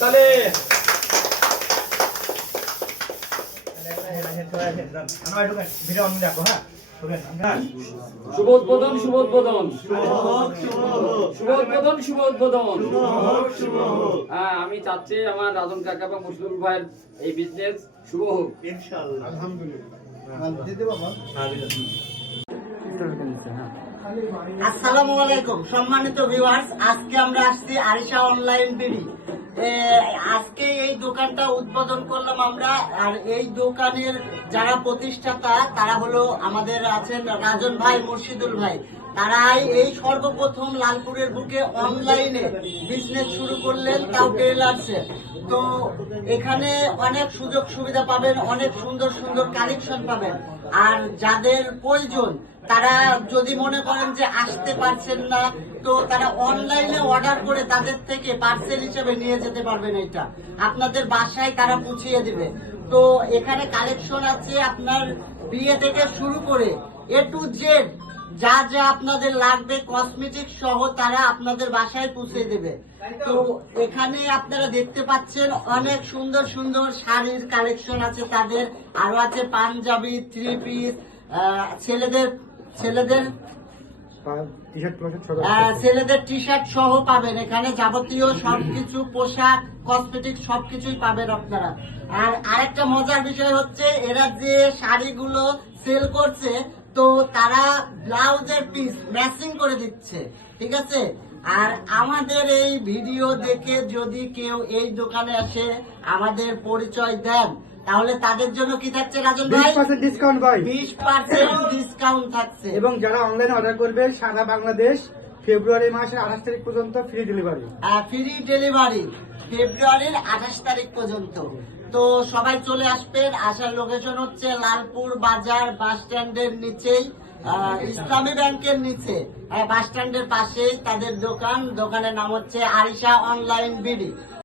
তাহলে শুভ উদ্বোধন, শুভ উদ্বোধন, শুভ উদ্বোধন, শুভ উদ্বোধন। হ্যাঁ, আমি চাচ্ছি আমার রাজন কাকা বা মুসলিম ভাইয়ের এই বিজনেস শুভ হোক ইনশাআল্লাহ। আসসালামু আলাইকুম সম্মানিত ভিউয়ার্স, আজকে আমরা আসছি আরিশা অনলাইন বিডি। আজকে এই দোকানটা উদ্বোধন করলাম আমরা। আর এই দোকানের যারা প্রতিষ্ঠাতা তারা হলো আমাদের আছেন রাজন ভাই, মুর্শিদুল ভাই। তারাই এই সর্বপ্রথম লালপুরের বুকে অনলাইনে বিজনেস শুরু করলেন, তাও টেইলার্সে। তো এখানে অনেক সুযোগ সুবিধা পাবেন, অনেক সুন্দর সুন্দর কালেকশন পাবেন। আর যাদের প্রয়োজন তারা যদি মনে করেন যে আসতে পারছেন না, তো তারা অনলাইনে অর্ডার করে তাদের থেকে পার্সেল হিসেবে নিয়ে যেতে পারবেন। এটা আপনাদের বাসায় তারা পৌঁছিয়ে দিবে। তো এখানে কালেকশন আছে আপনার বিয়ে থেকে শুরু করে A to Z যা যা আপনাদের লাগবে কসমেটিক সহ তারা আপনাদের বাসায় পৌঁছে দেবে। তো এখানে আপনারা দেখতে পাচ্ছেন অনেক সুন্দর সুন্দর শাড়ির কালেকশন আছে তাদের, আরো আছে পাঞ্জাবি, থ্রি পিস, ছেলেদের টি শার্ট সহ পাবেন। এখানে যাবতীয় সবকিছু পোশাক, কসমেটিক সবকিছুই পাবেন আপনারা। আর আরেকটা মজার বিষয় হচ্ছে এরা যে শাড়িগুলো সেল করছে, তো তারা ব্লাউজের পিস ম্যাচিং করে দিচ্ছে, ঠিক আছে। আর আমাদের এই ভিডিও দেখে যদি কেউ এই দোকানে আসে আমাদের পরিচয় দেন, তাহলে তাদের জন্য কি থাকছে রাজন ভাই? 20% ডিসকাউন্ট ভাই, 20% ডিসকাউন্ট থাকছে। এবং যারা অনলাইনে অর্ডার করবে সারা বাংলাদেশ ফেব্রুয়ারি মাসের 28 তারিখ পর্যন্ত ফ্রি ডেলিভারি। ফ্রি ডেলিভারি ফেব্রুয়ারির 28 তারিখ পর্যন্ত। তো সবাই চলে আসবেন। আসার লোকেশন হচ্ছে লালপুর বাজার, বাস স্ট্যান্ডের নিচেই, ইসলামী ব্যাংকের নিচে, বাস স্ট্যান্ডের পাশেই তাদের দোকান। দোকানের নাম হচ্ছে আরিশা অনলাইন বিডি।